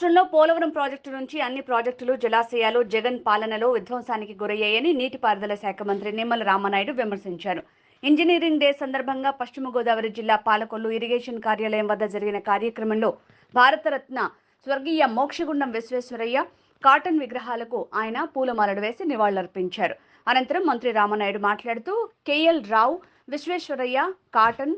రాష్ట్రంలో పోలవరం ప్రాజెక్టు నుంచి అన్ని ప్రాజెక్టులు, జలాశయాలు జగన్ పాలనలో విధ్వంసానికి గురయ్యాయని నీటిపారుదల శాఖ మంత్రి నిమ్మల రామానాయుడు విమర్శించారు. ఇంజనీరింగ్ డే సందర్భంగా పశ్చిమ గోదావరి జిల్లా పాలకొల్లు ఇరిగేషన్ కార్యాలయం వద్ద జరిగిన కార్యక్రమంలో భారతరత్న స్వర్గీయ మోక్షగుండం విశ్వేశ్వరయ్య కాటన్ విగ్రహాలకు ఆయన పూలమాలలు వేసి నివాళులర్పించారు. అనంతరం మంత్రి రామానాయుడు మాట్లాడుతూ కేఎల్ రావు, విశ్వేశ్వరయ్య, కాటన్,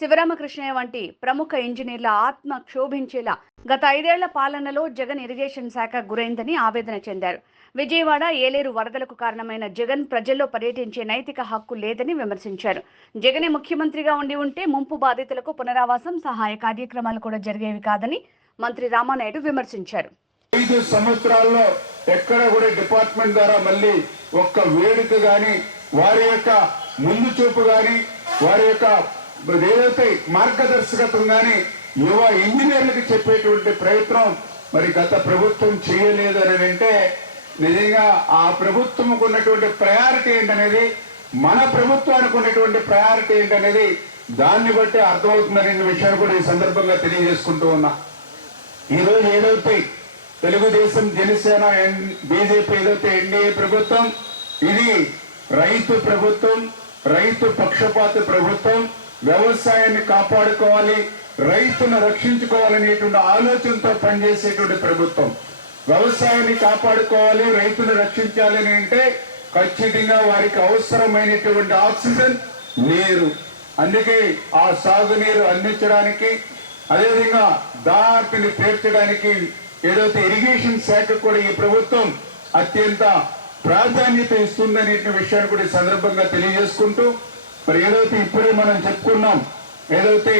శివరామకృష్ణయ్య వంటి ప్రముఖ ఇంజనీర్ల ఆత్మ క్షోభించేలా గత 5 ఏళ్ల పాలనలో జగన్ ఇరిగేషన్ శాఖ గురైందని ఆవేదన చెందారు. విజయవాడ, ఏలేరు వరదలకు కారణమైన జగన్ ప్రజల్లో పర్యటించే నైతిక హక్కు లేదని విమర్శించారు. జగనే ముఖ్యమంత్రిగా ఉంటే ముంపు బాధితులకు పునరావాసం, సహాయ కార్యక్రమాలు కూడా జరిగేవి కాదని మంత్రి రామానాయుడు విమర్శించారు. 5 సంవత్సరాల్లో ఎక్కడ కూడా డిపార్ట్మెంట్ ద్వారా మళ్ళీ ఒక్క వేడుక గాని, వారి యొక్క ముందు చూపు గాని, వారి యొక్క ఏదైతే మార్గదర్శకత్వం గాని యువ ఇంజనీర్లకు చెప్పేటువంటి ప్రయత్నం మరి గత ప్రభుత్వం చేయలేదని అంటే నిజంగా ఆ ప్రభుత్వంకు ఉన్నటువంటి ప్రయారిటీ ఏంటనేది, మన ప్రభుత్వానికి ఉన్నటువంటి ప్రయారిటీ ఏంటనేది దాన్ని బట్టి అర్థమవుతుందనే విషయాన్ని కూడా ఈ సందర్భంగా తెలియజేసుకుంటూ ఉన్నా. ఈరోజు ఏదైతే తెలుగుదేశం, జనసేన, బీజేపీ ఏదైతే ఎన్డీఏ ప్రభుత్వం, ఇది రైతు ప్రభుత్వం, రైతు పక్షపాత ప్రభుత్వం, వ్యవసాయాన్ని కాపాడుకోవాలి, రైతును రక్షించుకోవాలనేటువంటి ఆలోచనతో పనిచేసేటువంటి ప్రభుత్వం. వ్యవసాయాన్ని కాపాడుకోవాలి, రైతును రక్షించాలి అని అంటే ఖచ్చితంగా వారికి అవసరమైనటువంటి ఆక్సిజన్, నీరు, అందుకే ఆ సాగునీరు అందించడానికి, అదేవిధంగా దాటిని తీర్చడానికి ఏదైతే ఇరిగేషన్ శాఖ కూడా ఈ ప్రభుత్వం అత్యంత ప్రాధాన్యత ఇస్తుందనే విషయాన్ని కూడా ఈ సందర్భంగా తెలియజేసుకుంటూ, మరి ఏదైతే ఇప్పుడే మనం చెప్పుకున్నాం, ఏదైతే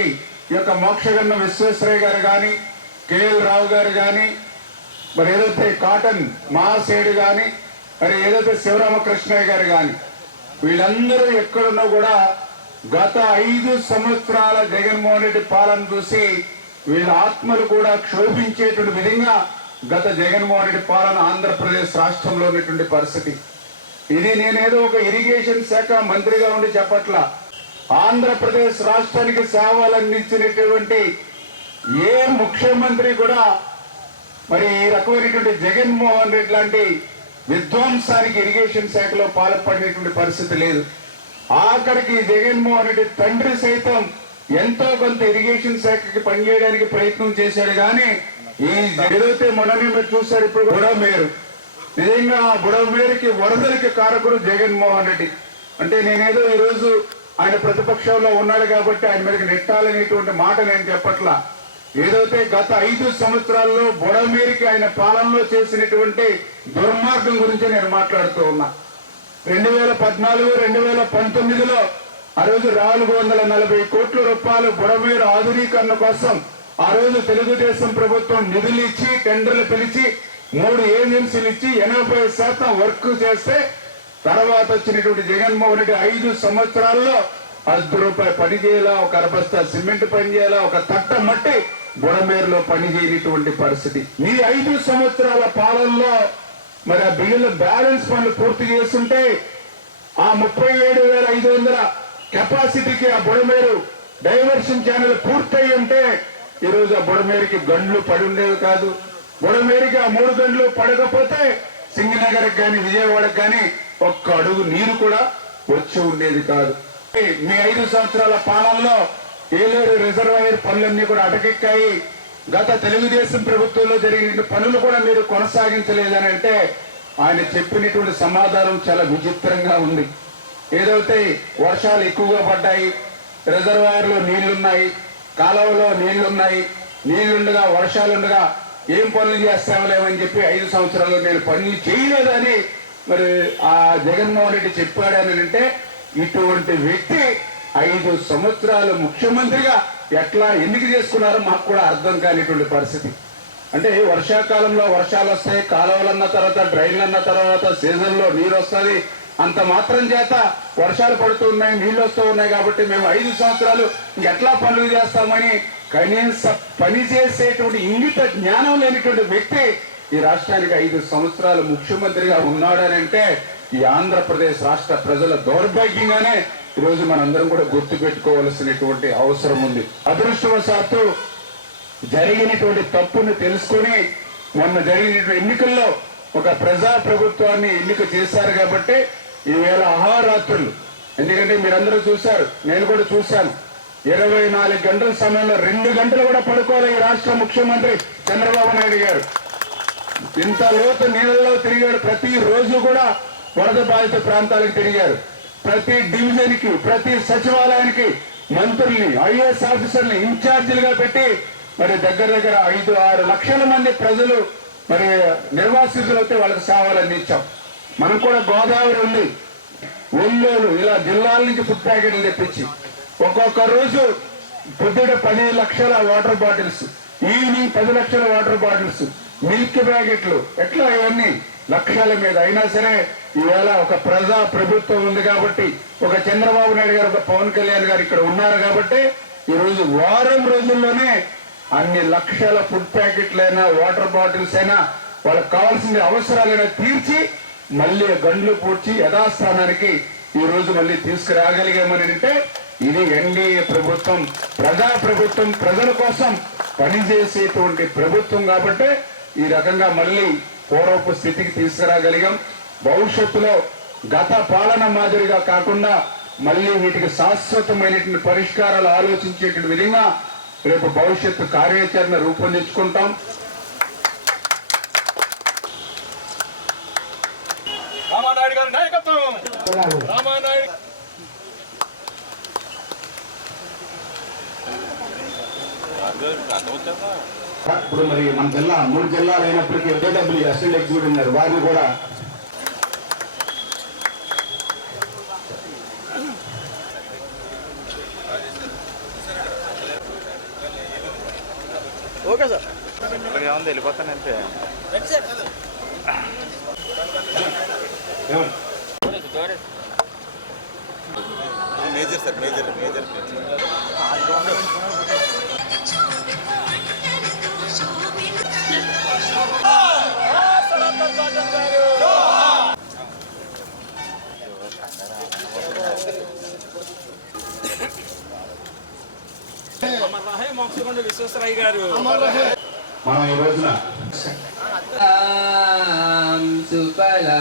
ఈ యొక్క మోక్షగన్న విశ్వేశ్వరయ్య గారు కానీ, కేఎల్ రావు గారు కానీ, మరి ఏదైతే కాటన్ మహాసేడు కానీ, మరి ఏదైతే శివరామకృష్ణయ్య గారు కానీ, వీళ్ళందరూ ఎక్కడున్నా కూడా గత 5 సంవత్సరాల జగన్మోహన్ రెడ్డి పాలన చూసి వీళ్ళ ఆత్మలు కూడా క్షోభించేటువంటి విధంగా గత జగన్మోహన్ రెడ్డి పాలన ఆంధ్రప్రదేశ్ రాష్ట్రంలో ఉన్నటువంటి పరిస్థితి ఇది. నేనేదో ఒక ఇరిగేషన్ శాఖ మంత్రిగా ఉండి చెప్పట్ల, ఆంధ్రప్రదేశ్ రాష్ట్రానికి సేవలు అందించినటువంటి ఏ ముఖ్యమంత్రి కూడా మరి ఈ రకమైనటువంటి జగన్మోహన్ రెడ్డి లాంటి విధ్వంసానికి ఇరిగేషన్ శాఖలో పాల్పడినటువంటి పరిస్థితి లేదు. ఆఖరికి జగన్మోహన్ రెడ్డి తండ్రి సైతం ఎంతో కొంత ఇరిగేషన్ శాఖకి పనిచేయడానికి ప్రయత్నం చేశాడు. కానీ ఈ ఏదైతే మొన్ననే మీరు చూశారు, ఇప్పుడు బుడమేరు, నిజంగా బుడమేరుకి వరదలకి కారకుడు జగన్మోహన్ రెడ్డి. అంటే నేనేదో ఈరోజు ఆయన ప్రతిపక్షంలో ఉన్నాడు కాబట్టి ఆయన మీదకి నెట్టాలనేటువంటి మాట నేను చెప్పట్లా. ఏదైతే గత 5 సంవత్సరాల్లో బుడమేరుకి ఆయన పాలనలో చేసినటువంటి దుర్మార్గం గురించి నేను మాట్లాడుతూ ఉన్నా. 2014, 2019లో ఆ రోజు 440 కోట్ల రూపాయలు బుడమేరు ఆధునీకరణ కోసం ఆ రోజు తెలుగుదేశం ప్రభుత్వం నిధులు ఇచ్చి, టెండర్లు పిలిచి 3 ఏజెన్సీలు ఇచ్చి 80% వర్క్ చేస్తే, తర్వాత వచ్చినటువంటి జగన్మోహన్ రెడ్డి 5 సంవత్సరాల్లో ₹10 పని చేయాలా, ఒక అరబస్తా సిమెంట్ పని చేయాలా, ఒక తట్ట మట్టి బుడమేరులో పని చేయనటువంటి పరిస్థితి. ఈ 5 సంవత్సరాల పాలనలో మరి ఆ బిల్లుల బ్యాలెన్స్ పనులు పూర్తి చేస్తుంటే ఆ 37,500 కెపాసిటీకి ఆ బుడమేరు డైవర్షన్ ఛానల్ పూర్తయి ఉంటే ఈరోజు ఆ బుడమేరుకి గండ్లు పడి ఉండేవి కాదు. బుడమేరుకి ఆ 3 గంటలు పడకపోతే సింగనగర్కి కానీ, విజయవాడకి కానీ ఒక్క అడుగు నీరు కూడా వచ్చి ఉండేది కాదు. మీ 5 సంవత్సరాల పాలనలో ఏలేరు రిజర్వాయర్ పనులన్నీ కూడా అటకెక్కాయి. గత తెలుగుదేశం ప్రభుత్వంలో జరిగిన పనులు కూడా మీరు కొనసాగించలేదని అంటే ఆయన చెప్పినటువంటి సమాధానం చాలా విచిత్రంగా ఉంది. ఏదైతే వర్షాలు ఎక్కువగా పడ్డాయి, రిజర్వాయర్లో నీళ్లున్నాయి, కాలువలో నీళ్లున్నాయి, నీళ్లుండగా వర్షాలుండగా ఏం పనులు చేస్తామలేమని చెప్పి 5 సంవత్సరాలు నేను పనులు చేయలేదని మరి ఆ జగన్మోహన్ రెడ్డి చెప్పాడని అంటే, ఇటువంటి వ్యక్తి 5 సంవత్సరాలు ముఖ్యమంత్రిగా ఎట్లా ఎందుకు చేసుకున్నారో మాకు కూడా అర్థం కానిటువంటి పరిస్థితి. అంటే వర్షాకాలంలో వర్షాలు వస్తాయి, కాలువలు అన్న తర్వాత, డ్రైన్లు అన్న తర్వాత, సీజన్లో నీరు వస్తుంది, అంత మాత్రం చేత వర్షాలు పడుతూ ఉన్నాయి, నీళ్లు వస్తూ ఉన్నాయి కాబట్టి మేము 5 సంవత్సరాలు ఎట్లా పనులు చేస్తామని కనీస పని చేసేటువంటి ఇంగిత జ్ఞానం లేనిటువంటి వ్యక్తి ఈ రాష్ట్రానికి 5 సంవత్సరాలు ముఖ్యమంత్రిగా ఉన్నాడని అంటే ఈ ఆంధ్రప్రదేశ్ రాష్ట్ర ప్రజల దౌర్భాగ్యంగానే ఈరోజు మనందరం కూడా గుర్తు పెట్టుకోవాల్సినటువంటి అవసరం ఉంది. అదృష్టవశాత్తు జరిగినటువంటి తప్పును తెలుసుకొని మొన్న జరిగినటువంటి ఎన్నికల్లో ఒక ప్రజా ప్రభుత్వాన్ని ఎన్నిక చేశారు కాబట్టి ఈవేళ అహోరాత్రులు, ఎందుకంటే మీరందరూ చూశారు, నేను కూడా చూశాను, 24 గంటల సమయంలో 2 గంటలు కూడా పడుకోవాలి ఈ రాష్ట్ర ముఖ్యమంత్రి చంద్రబాబు నాయుడు గారు. ఇంత లోతు నీళ్ళలో తిరిగాడు. ప్రతి రోజు కూడా వరద బాధిత ప్రాంతాలకు తిరిగారు. ప్రతి డివిజన్ కి, ప్రతి సచివాలయానికి మంత్రుల్ని, ఐఏఎస్ ఆఫీసర్ని ఇన్ఛార్జీలుగా పెట్టి మరి దగ్గర 5-6 లక్షల మంది ప్రజలు మరి నిర్వాసితులైతే వాళ్ళకి సేవలు అందించాం. మనం కూడా గోదావరి ఉంది, ఒంగోలు, ఇలా జిల్లాల నుంచి ఫుడ్ ప్యాకెట్లు తెప్పించి ఒక్కొక్క రోజు పొద్దుట 10 లక్షల వాటర్ బాటిల్స్, ఈవినింగ్ 10 లక్షల వాటర్ బాటిల్స్, మిల్క్ ప్యాకెట్లు, ఎట్లా ఇవన్నీ లక్షల మీద. అయినా సరే ఈవేళ ఒక ప్రజా ప్రభుత్వం ఉంది కాబట్టి, ఒక చంద్రబాబు నాయుడు గారు, ఒక పవన్ కళ్యాణ్ గారు ఇక్కడ ఉన్నారు కాబట్టి ఈ రోజు వారం రోజుల్లోనే అన్ని లక్షల ఫుడ్ ప్యాకెట్లైనా వాటర్ బాటిల్స్ అయినా వాళ్ళకి కావాల్సిన అవసరాలైనా తీర్చి మళ్ళీ గండ్లు పూడ్చి యథాస్థానానికి ఈ రోజు మళ్ళీ తీసుకురాగలిగామని అంటే ఇది ఎన్డీఏ ప్రభుత్వం, ప్రజా ప్రభుత్వం, ప్రజల కోసం పనిచేసేటువంటి ప్రభుత్వం కాబట్టి ఈ రకంగా మళ్ళీ పూర్వపు స్థితికి తీసుకురాగలిగాం. భవిష్యత్తులో గత పాలన మాదిరిగా కాకుండా మళ్ళీ వీటికి శాశ్వతమైనటువంటి పరిష్కారాలు ఆలోచించేటువంటి విధంగా రేపు భవిష్యత్తు కార్యాచరణ రూపొందించుకుంటాం. రామానాయుడు గారి నాయకత్వం, రామానాయుడు ఇప్పుడు మరి మన జిల్లా 3 జిల్లాలు అయినప్పటికీ ఏడబ్ల్యూ అసిస్టెంట్ ఎగ్జిక్యూటివ్ ఉన్నారు, వారిని కూడా ఓకే సార్ ఏముంది వెళ్ళిపోతానంటే major sir major major Visvesvaraya గారు మనం ఈ రోజున సుఫలా